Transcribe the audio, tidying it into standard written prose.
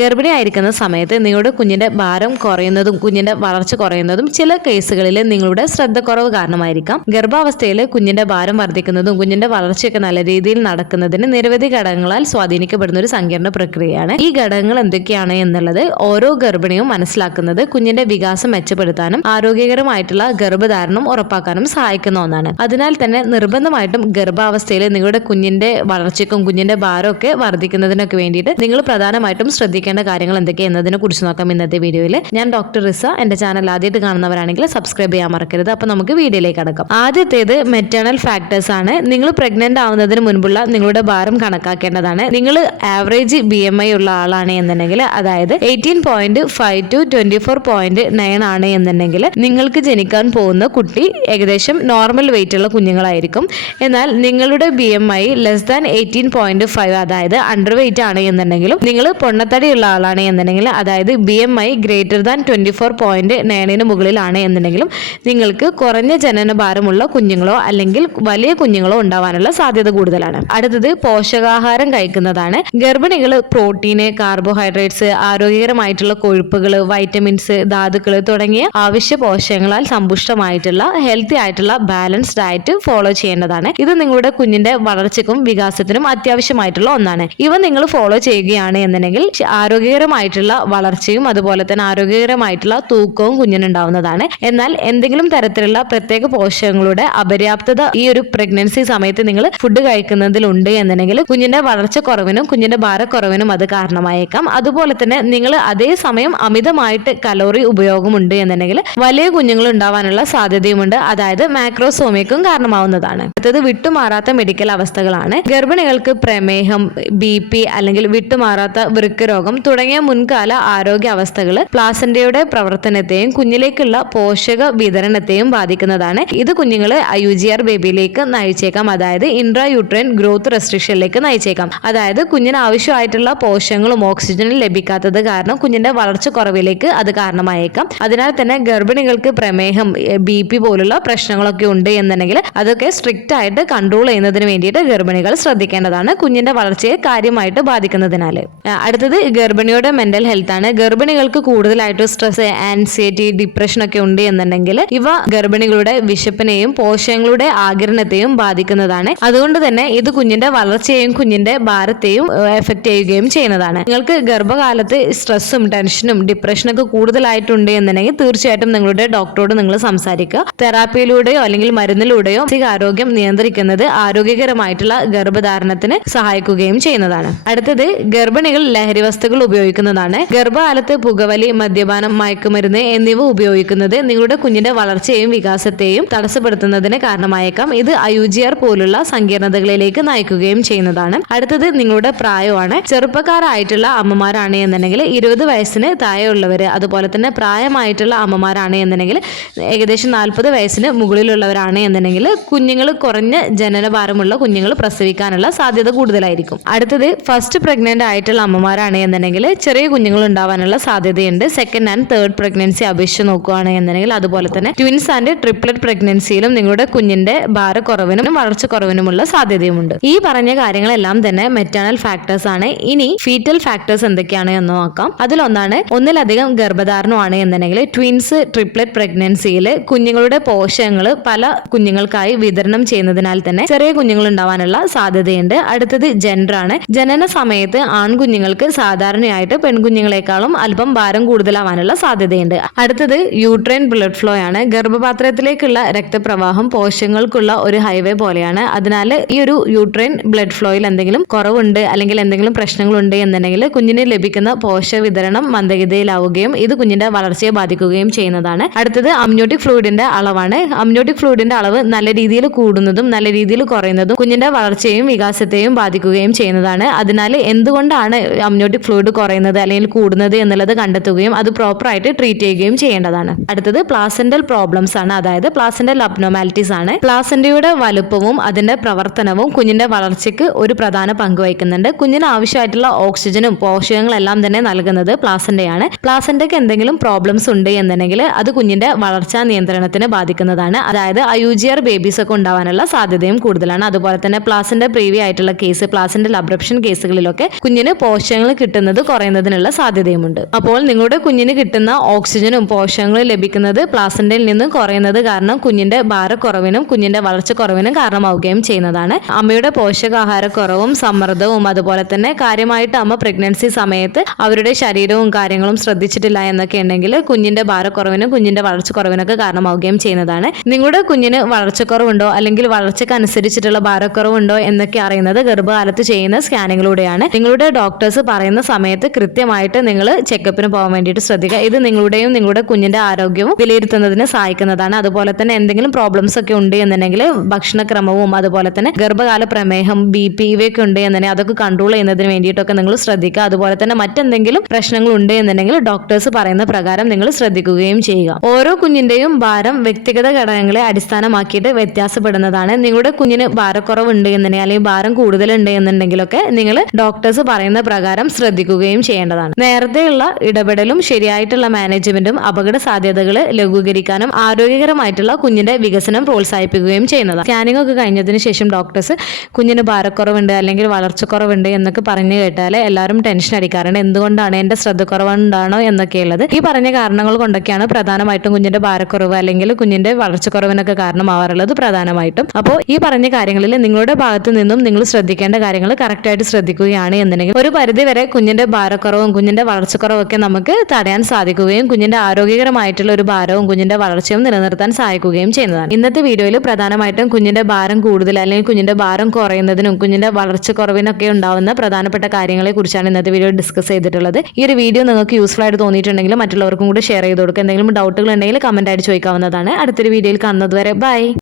ഗർഭിണിയായിരിക്കുന്ന സമയത്ത് നിങ്ങളുടെ കുഞ്ഞിന്റെ ഭാരം കുറയുന്നതും കുഞ്ഞിന്റെ വളർച്ച കുറയുന്നതും ചില കേസുകളിൽ നിങ്ങളുടെ ശ്രദ്ധക്കുറവ് കാരണമായിരിക്കാം. ഗർഭാവസ്ഥയിൽ കുഞ്ഞിന്റെ ഭാരം വർദ്ധിക്കുന്നതും കുഞ്ഞിന്റെ വളർച്ചയൊക്കെ നല്ല രീതിയിൽ നടക്കുന്നതിന് നിരവധി ഘടകങ്ങളാൽ സ്വാധീനിക്കപ്പെടുന്ന ഒരു സങ്കീർണ്ണ പ്രക്രിയയാണ്. ഈ ഘടകങ്ങൾ എന്തൊക്കെയാണ് എന്നുള്ളത് ഓരോ ഗർഭിണിയും മനസ്സിലാക്കുന്നത് കുഞ്ഞിന്റെ വികാസം മെച്ചപ്പെടുത്താനും ആരോഗ്യകരമായിട്ടുള്ള ഗർഭധാരണം ഉറപ്പാക്കാനും സഹായിക്കുന്ന ഒന്നാണ്. അതിനാൽ തന്നെ നിർബന്ധമായിട്ടും ഗർഭാവസ്ഥയിൽ നിങ്ങളുടെ കുഞ്ഞിന്റെ വളർച്ചയ്ക്കും കുഞ്ഞിന്റെ ഭാരമൊക്കെ വർദ്ധിക്കുന്നതിനൊക്കെ വേണ്ടിയിട്ട് നിങ്ങൾ പ്രധാനമായിട്ടും ശ്രദ്ധിക്കേണ്ട കാര്യങ്ങൾ എന്തൊക്കെയെന്നതിനെ കുറിച്ച് നോക്കാം ഇന്നത്തെ വീഡിയോയിൽ. ഞാൻ ഡോക്ടർ റിസ. എന്റെ ചാനൽ ആദ്യമായിട്ട് കാണുന്നവരാണെങ്കിൽ സബ്സ്ക്രൈബ് ചെയ്യാൻ മറക്കരുത്. അപ്പൊ നമുക്ക് വീഡിയോയിലേക്ക് കടക്കാം. ആദ്യത്തേത് മെറ്റേണൽ ഫാക്ടേഴ്സ് ആണ്. നിങ്ങൾ പ്രഗ്നന്റ് ആവുന്നതിന് മുൻപുള്ള നിങ്ങളുടെ ഭാരം കണക്കാക്കേണ്ടതാണ്. നിങ്ങൾ ആവറേജ് BMI ഉള്ള ആളാണ് എന്നുണ്ടെങ്കിൽ, അതായത് 18.5 to 24.9 ആണ് എന്നുണ്ടെങ്കിൽ നിങ്ങൾക്ക് ജനിക്കാൻ പോകുന്ന കുട്ടി ഏകദേശം നോർമൽ വെയിറ്റ് ഉള്ള കുഞ്ഞുങ്ങളായിരിക്കും. എന്നാൽ നിങ്ങളുടെ BMI ലെസ് ദാൻ 18.5, അതായത് അണ്ടർ വെയിറ്റ് ആണ് എന്നുണ്ടെങ്കിലും, നിങ്ങൾ പൊണ്ണത്തടി ഉള്ള ആളാണ് എന്നുണ്ടെങ്കിൽ, അതായത് BMI ഗ്രേറ്റർ ദാൻ 24.9 മുകളിലാണ് എന്നുണ്ടെങ്കിലും നിങ്ങൾക്ക് കുറഞ്ഞ ജനനഭാരമുള്ള കുഞ്ഞുങ്ങളോ അല്ലെങ്കിൽ വലിയ കുഞ്ഞുങ്ങളോ ഉണ്ടാവാനുള്ള സാധ്യത കൂടുതലാണ്. അടുത്തത് പോഷകാഹാരം കഴിക്കുന്നതാണ്. ഗർഭിണികൾ പ്രോട്ടീന്, കാർബോഹൈഡ്രേറ്റ്സ്, ആരോഗ്യകരമായിട്ടുള്ള കൊഴുപ്പുകൾ, വൈറ്റമിൻസ്, ധാതുക്കൾ തുടങ്ങിയ അവശ്യ പോഷകങ്ങളാൽ സമ്പുഷ്ടമായിട്ടുള്ള ഹെൽത്തി ആയിട്ടുള്ള ബാലൻസ് ഡയറ്റ് ഫോളോ ചെയ്യേണ്ടതാണ്. ഇത് നിങ്ങളുടെ കുഞ്ഞിന്റെ വളർച്ചയ്ക്കും വികാസത്തിനും അത്യാവശ്യമായിട്ടുള്ള ഒന്നാണ്. ഇവ നിങ്ങൾ ഫോളോ ചെയ്യുകയാണ് എന്നുണ്ടെങ്കിൽ ആരോഗ്യകരമായിട്ടുള്ള വളർച്ചയും അതുപോലെ തന്നെ ആരോഗ്യകരമായിട്ടുള്ള തൂക്കവും കുഞ്ഞിനുണ്ടാവുന്നതാണ്. എന്നാൽ എന്തെങ്കിലും തരത്തിലുള്ള പ്രത്യേക പോഷകങ്ങളുടെ അപര്യാപ്തത ഈ ഒരു പ്രഗ്നൻസി സമയത്ത് നിങ്ങൾ ഫുഡ് കഴിക്കുന്നതിലുണ്ട് എന്നുണ്ടെങ്കിൽ കുഞ്ഞിന്റെ വളർച്ച കുറവിനും കുഞ്ഞിന്റെ ഭാരക്കുറവിനും അത് കാരണമായേക്കാം. അതുപോലെ തന്നെ നിങ്ങൾ അതേസമയം അമിതമായിട്ട് കലോറി ഉപയോഗമുണ്ട് എന്നുണ്ടെങ്കിൽ വലിയ കുഞ്ഞുങ്ങൾ ഉണ്ടാവാനുള്ള സാധ്യതയുമുണ്ട്. അതായത് മാക്രോസോമിയക്കും കാരണമാവുന്നതാണ്. അടുത്തത് വിട്ടുമാറാത്ത മെഡിക്കൽ അവസ്ഥകളാണ്. ഗർഭിണികൾക്ക് പ്രമേഹം, BP അല്ലെങ്കിൽ വിട്ടുമാറാത്ത വൃക്ക രോഗം തുടങ്ങിയ മുൻകാല ആരോഗ്യ അവസ്ഥകൾ പ്ലാസന്റയുടെ പ്രവർത്തനത്തെയും കുഞ്ഞിലേക്കുള്ള പോഷക വിതരണത്തെയും ബാധിക്കുന്നതാണ്. ഇത് കുഞ്ഞുങ്ങളെ IUGR ബേബിയിലേക്ക് നയിച്ചേക്കാം, അതായത് ഇൻട്രാ യൂട്രൈൻ ഗ്രോത്ത് റെസ്ട്രിക്ഷനിലേക്ക് നയിച്ചേക്കാം. അതായത് കുഞ്ഞിന് ആവശ്യമായിട്ടുള്ള പോഷകങ്ങളും ഓക്സിജനും ലഭിക്കാത്തത് കാരണം കുഞ്ഞിന്റെ വളർച്ച കുറവിലേക്ക് അത് കാരണമായേക്കാം. അതിനാൽ തന്നെ ഗർഭിണികൾക്ക് പ്രമേഹം, BP പോലുള്ള പ്രശ്നങ്ങളൊക്കെ ഉണ്ട് എന്നുണ്ടെങ്കിൽ അതൊക്കെ സ്ട്രിക്റ്റ് ആയിട്ട് കൺട്രോൾ ചെയ്യുന്നതിന് വേണ്ടിയിട്ട് ഗർഭിണികൾ ശ്രദ്ധിക്കേണ്ടതാണ്, കുഞ്ഞിന്റെ വളർച്ചയെ കാര്യമായിട്ട് ബാധിക്കുന്നതിനാൽ. അടുത്തത് ഗർഭിണിയുടെ മെന്റൽ ഹെൽത്ത് ആണ്. ഗർഭിണികൾക്ക് കൂടുതലായിട്ട് സ്ട്രെസ്, ആൻസൈറ്റി, ഡിപ്രഷൻ ഒക്കെ ഉണ്ട് എന്നുണ്ടെങ്കിൽ ഇവ ഗർഭിണികളുടെ വിശപ്പിനെയും പോഷകങ്ങളുടെ ആഗിരണത്തെയും ബാധിക്കുന്നതാണ്. അതുകൊണ്ട് തന്നെ ഇത് കുഞ്ഞിന്റെ വളർച്ചയെയും കുഞ്ഞിന്റെ ഭാരത്തെയും എഫക്ട് ചെയ്യുകയും ചെയ്യുന്നതാണ്. നിങ്ങൾക്ക് ഗർഭകാലത്ത് സ്ട്രെസ്സും ടെൻഷനും ഡിപ്രഷനൊക്കെ കൂടുതലായിട്ടുണ്ട് എന്നുണ്ടെങ്കിൽ തീർച്ചയായിട്ടും നിങ്ങളുടെ ഡോക്ടറോട് നിങ്ങൾ സംസാരിക്കുക. തെറാപ്പിയിലൂടെയോ അല്ലെങ്കിൽ മരുന്നിലൂടെയോ ആരോഗ്യം നിയന്ത്രിക്കുന്നത് ആരോഗ്യകരമായിട്ടുള്ള ഗർഭധാരണത്തിന് സഹായിക്കുകയും ചെയ്യുന്നതാണ്. അടുത്തത് ഗർഭിണികൾ ലഹരി വസ്തുക്കൾ ഉപയോഗിക്കുന്നതാണ്. ഗർഭകാലത്ത് പുകവലി, മദ്യപാനം, മയക്കുമരുന്ന് എന്നിവ ഉപയോഗിക്കുന്നത് നിങ്ങളുടെ കുഞ്ഞിന്റെ വളർച്ചയെയും വികാസത്തെയും തടസ്സപ്പെടുത്തുന്നതിന് കാരണമായേക്കാം. ഇത് IUGR പോലുള്ള സങ്കീർണതകളിലേക്ക് നയിക്കുകയും ചെയ്യുന്നതാണ്. അടുത്തത് നിങ്ങളുടെ പ്രായമാണ്. ചെറുപ്പക്കാരായിട്ടുള്ള അമ്മമാരാണ് എന്നുണ്ടെങ്കിൽ 20 വയസ്സിന് താഴെയുള്ളവര്, അതുപോലെ തന്നെ പ്രായമായിട്ടുള്ള അമ്മമാരാണ് എന്നുണ്ടെങ്കിൽ ഏകദേശം 40 വയസ്സിന് മുകളിലുള്ളവരാണ് എന്നുണ്ടെങ്കിൽ കുഞ്ഞുങ്ങൾ കുറഞ്ഞ ജനനഭാരമുള്ള കുഞ്ഞുങ്ങൾ പ്രസവിക്കാനുള്ള സാധ്യത കൂടുതലായിരിക്കും. അടുത്തത് ഫസ്റ്റ് പ്രഗ്നന്റ് ആയിട്ടുള്ള അമ്മമാരാണ് എന്നുണ്ടെങ്കിൽ ചെറിയ കുഞ്ഞുങ്ങൾ ഉണ്ടാവാനുള്ള സാധ്യതയുണ്ട്. സെക്കൻഡ് ആൻഡ് തേർഡ് പ്രഗ്നൻസി അപേക്ഷിച്ച് നോക്കുകയാണ് എന്നുണ്ടെങ്കിൽ, അതുപോലെ തന്നെ ട്വിൻസ് ആൻഡ് ട്രിപ്ലറ്റ് പ്രഗ്നൻസിയിലും നിങ്ങളുടെ കുഞ്ഞിന്റെ ഭാരക്കുറവിനും വളർച്ച കുറവിനുമുള്ള സാധ്യതയുമുണ്ട്. ഈ പറഞ്ഞ കാര്യങ്ങളെല്ലാം തന്നെ മെറ്റേണൽ ഫാക്ടേഴ്സ് ആണ്. ഇനി ഫീറ്റൽ ഫാക്ടേഴ്സ് എന്തൊക്കെയാണ് എന്ന് നോക്കാം. അതിലൊന്നാണ് ഒന്നിലധികം ഗർഭധാരണമാണ് എന്നുണ്ടെങ്കിൽ ട്വിൻസ്, ട്രിപ്ലറ്റ് പ്രഗ്നൻസിയിൽ കുഞ്ഞുങ്ങളുടെ പോഷകങ്ങൾ പല കുഞ്ഞുങ്ങൾക്കായി വിതരണം ചെയ്യുന്നതിനാൽ തന്നെ ചെറിയ കുഞ്ഞുങ്ങൾ ഉണ്ടാവാനുള്ള സാധ്യതയുണ്ട്. അടുത്തത് ജെൻഡർ ആണ്. ജനന സമയത്ത് ആൺകുഞ്ഞുങ്ങൾക്ക് സാധാരണയായിട്ട് പെൺകുഞ്ഞുങ്ങളെക്കാളും അല്പം ഭാരം കൂടുതലാവാനുള്ള സാധ്യതയുണ്ട്. അടുത്തത് യൂട്രൈൻ ബ്ലഡ് ഫ്ലോ ആണ്. ഗർഭപാത്രത്തിലേക്കുള്ള രക്തപ്രവാഹം പോഷകങ്ങൾക്കുള്ള ഒരു ഹൈവേ പോലെയാണ്. അതിനാൽ ഈ ഒരു യൂട്രൈൻ ബ്ലഡ് ഫ്ലോയിൽ എന്തെങ്കിലും കുറവുണ്ട് അല്ലെങ്കിൽ എന്തെങ്കിലും പ്രശ്നങ്ങളുണ്ട് എന്നുണ്ടെങ്കിൽ കുഞ്ഞിന് ലഭിക്കുന്ന പോഷക വിതരണം മന്ദഗതിയിലാവുകയും ഇത് കുഞ്ഞിന്റെ വളർച്ചയെ ബാധിക്കുകയും ചെയ്യുന്നതാണ്. അടുത്തത് അമ്നിയോട്ടിക് ഫ്ലൂയിഡിന്റെ അളവാണ്. അമ്നിയോട്ടിക് ഫ്ലൂയിഡിന്റെ അളവ് നല്ല രീതിയിൽ കൂടുന്നതും നല്ല രീതിയിൽ കുറയുന്നതും കുഞ്ഞിന്റെ വളർച്ചയെയും വികാസത്തെയും ബാധിക്കുകയും ചെയ്യുന്നതാണ്. അതിനാൽ എന്തുകൊണ്ടാണ് അമ്നിയോട്ടിക് ഫ്ലൂയിഡ് കുറയുന്നത് അല്ലെങ്കിൽ കൂടുന്നത് എന്നുള്ളത് കണ്ടെത്തുകയും അത് പ്രോപ്പർ ആയിട്ട് ട്രീറ്റ് ചെയ്യുകയും ചെയ്യേണ്ടതാണ്. അടുത്തത് പ്ലാസന്റൽ പ്രോബ്ലംസ് ആണ്, അതായത് പ്ലാസന്റൽ അബ്നോമാലിറ്റീസ് ആണ്. പ്ലാസന്റയുടെ വലുപ്പവും അതിന്റെ പ്രവർത്തനവും കുഞ്ഞിന്റെ വളർച്ചയ്ക്ക് ഒരു പ്രധാന പങ്ക് വഹിക്കുന്നുണ്ട്. കുഞ്ഞിന് ആവശ്യമായിട്ടുള്ള ഓക്സിജനും പോഷകങ്ങളെല്ലാം തന്നെ നൽകുന്നത് പ്ലാസന്റയാണ്. പ്ലാസന്റയ്ക്ക് എന്തെങ്കിലും പ്രോബ്ലംസ് ഉണ്ട് എന്നുണ്ടെങ്കിൽ അത് കുഞ്ഞിന്റെ വളർച്ചാ നിയന്ത്രണത്തിന് ബാധിക്കുന്നതാണ്. അതായത് IUGR ബേബീസ് ഒക്കെ ഉണ്ടാവാനുള്ള സാധ്യതയും കൂടുതലാണ്. അതുപോലെ തന്നെ പ്ലാസന്റ പ്രീവി ആയിട്ടുള്ള കേസ്, പ്ലാസന്റൽ അബ്രപ്ഷൻ കേസുകളിലൊക്കെ കുഞ്ഞിന് പോഷകങ്ങൾ കിട്ടുന്നത് കിട്ടുന്നത് കുറയുന്നതിനുള്ള സാധ്യതയുമുണ്ട്. അപ്പോൾ നിങ്ങളുടെ കുഞ്ഞിന് കിട്ടുന്ന ഓക്സിജനും പോഷകങ്ങളും ലഭിക്കുന്നത് പ്ലാസന്റയിൽ നിന്ന് കുറയുന്നത് കാരണം കുഞ്ഞിന്റെ ഭാരക്കുറവിനും കുഞ്ഞിന്റെ വളർച്ചക്കുറവിനും കാരണമാവുകയും ചെയ്യുന്നതാണ്. അമ്മയുടെ പോഷകാഹാരക്കുറവും സമ്മർദ്ദവും അതുപോലെ തന്നെ കാര്യമായിട്ട് അമ്മ പ്രഗ്നൻസി സമയത്ത് അവരുടെ ശരീരവും കാര്യങ്ങളും ശ്രദ്ധിച്ചിട്ടില്ല എന്നൊക്കെ ഉണ്ടെങ്കിൽ കുഞ്ഞിന്റെ ഭാരക്കുറവിനും കുഞ്ഞിന്റെ വളർച്ചക്കുറവിനൊക്കെ കാരണമാവുകയും ചെയ്യുന്നതാണ്. നിങ്ങളുടെ കുഞ്ഞിന് വളർച്ചക്കുറവുണ്ടോ അല്ലെങ്കിൽ വളർച്ചയ്ക്ക് അനുസരിച്ചിട്ടുള്ള ഭാരക്കുറവുണ്ടോ എന്നൊക്കെ അറിയുന്നത് ഗർഭകാലത്ത് ചെയ്യുന്ന സ്കാനിങ്ങിലൂടെയാണ്. നിങ്ങളുടെ ഡോക്ടേഴ്സ് പറയുന്ന സമയത്ത് കൃത്യമായിട്ട് നിങ്ങൾ ചെക്കപ്പിന് പോകാൻ വേണ്ടിയിട്ട് ശ്രദ്ധിക്കുക. ഇത് നിങ്ങളുടെയും നിങ്ങളുടെ കുഞ്ഞിന്റെ ആരോഗ്യവും വിലയിരുത്തുന്നതിന് സഹായിക്കുന്നതാണ്. അതുപോലെ തന്നെ എന്തെങ്കിലും പ്രോബ്ലംസ് ഒക്കെ ഉണ്ട് എന്നുണ്ടെങ്കിൽ ഭക്ഷണക്രമവും അതുപോലെ തന്നെ ഗർഭകാല പ്രമേഹം BP ഇവയൊക്കെ ഉണ്ട് എന്നുണ്ടെങ്കിൽ അതൊക്കെ കൺട്രോൾ ചെയ്യുന്നതിന് വേണ്ടിയിട്ടൊക്കെ നിങ്ങൾ ശ്രദ്ധിക്കുക. അതുപോലെ തന്നെ മറ്റെന്തെങ്കിലും പ്രശ്നങ്ങൾ ഉണ്ട് എന്നുണ്ടെങ്കിൽ ഡോക്ടേഴ്സ് പറയുന്ന പ്രകാരം നിങ്ങൾ ശ്രദ്ധിക്കുകയും ചെയ്യുക. ഓരോ കുഞ്ഞിന്റെയും ഭാരം വ്യക്തിഗത ഘടകങ്ങളെ അടിസ്ഥാനമാക്കിയിട്ട് വ്യത്യാസപ്പെടുന്നതാണ്. നിങ്ങളുടെ കുഞ്ഞിന് ഭാരക്കുറവുണ്ട് എന്നുണ്ടെങ്കിൽ അല്ലെങ്കിൽ ഭാരം കൂടുതലുണ്ട് എന്നുണ്ടെങ്കിലൊക്കെ നിങ്ങൾ ഡോക്ടേഴ്സ് പറയുന്ന പ്രകാരം ശ്രദ്ധിക്കുകയും ചെയ്യേണ്ടതാണ്. നേരത്തെയുള്ള ഇടപെടലും ശരിയായിട്ടുള്ള മാനേജ്മെന്റും അപകട സാധ്യതകൾ ലഘൂകരിക്കാനും ആരോഗ്യകരമായിട്ടുള്ള കുഞ്ഞിന്റെ വികസനം പ്രോത്സാഹിപ്പിക്കുകയും ചെയ്യുന്നതാണ്. സ്കാനിംഗ് ഒക്കെ കഴിഞ്ഞതിന് ശേഷം ഡോക്ടേഴ്സ് കുഞ്ഞിന് ഭാരക്കുറവുണ്ട് അല്ലെങ്കിൽ വളർച്ചക്കുറവുണ്ട് എന്നൊക്കെ പറഞ്ഞു കേട്ടാൽ എല്ലാവരും ടെൻഷൻ അടിക്കാറുണ്ട്. എന്തുകൊണ്ടാണ്, എന്റെ ശ്രദ്ധക്കുറവുണ്ടാണോ എന്നൊക്കെയുള്ളത്. ഈ പറഞ്ഞ കാരണങ്ങൾ കൊണ്ടൊക്കെയാണ് പ്രധാനമായിട്ടും കുഞ്ഞിന്റെ ഭാരക്കുറവ് അല്ലെങ്കിൽ കുഞ്ഞിന്റെ വളർച്ചക്കുറവിനൊക്കെ കാരണമാവാറുള്ളത് പ്രധാനമായിട്ടും. അപ്പോൾ ഈ പറഞ്ഞ കാര്യങ്ങളിൽ നിങ്ങളുടെ ഭാഗത്തു നിന്നും നിങ്ങൾ ശ്രദ്ധിക്കേണ്ട കാര്യങ്ങൾ കറക്റ്റായിട്ട് ശ്രദ്ധിക്കുകയാണ് എന്നുണ്ടെങ്കിൽ ഒരു പരിധിവരെ കുഞ്ഞിന്റെ ഭാരക്കുറവും കുഞ്ഞിന്റെ വളർച്ചക്കുറവും ഒക്കെ നമുക്ക് തടയാൻ സാധിക്കുകയും കുഞ്ഞിന്റെ ആരോഗ്യകരമായിട്ടുള്ള ഒരു ഭാരവും കുഞ്ഞിന്റെ വളർച്ചയും നിലനിർത്താൻ സഹായിക്കുകയും ചെയ്യുന്നതാണ്. ഇന്നത്തെ വീഡിയോയിൽ പ്രധാനമായിട്ടും കുഞ്ഞിന്റെ ഭാരം കൂടുതൽ അല്ലെങ്കിൽ കുഞ്ഞിന്റെ ഭാരം കുറയുന്നതിനും കുഞ്ഞിന്റെ വളർച്ചക്കുറവിനൊക്കെ ഉണ്ടാവുന്ന പ്രധാനപ്പെട്ട കാര്യങ്ങളെ കുറിച്ചാണ് ഇന്നത്തെ വീഡിയോ ഡിസ്കസ് ചെയ്തിട്ടുള്ളത്. ഈ ഒരു വീഡിയോ നിങ്ങൾക്ക് യൂസ്ഫുൾ ആയിട്ട് തോന്നിയിട്ടുണ്ടെങ്കിൽ മറ്റുള്ളവർക്കും കൂടി ഷെയർ ചെയ്ത് കൊടുക്കുക. എന്തെങ്കിലും ഡൗട്ടുകൾ ഉണ്ടെങ്കിൽ കമന്റ് ആയിട്ട് ചോദിക്കാവുന്നതാണ്. അടുത്തൊരു വീഡിയോയിൽ കാണുന്നത് വരെ ബൈ.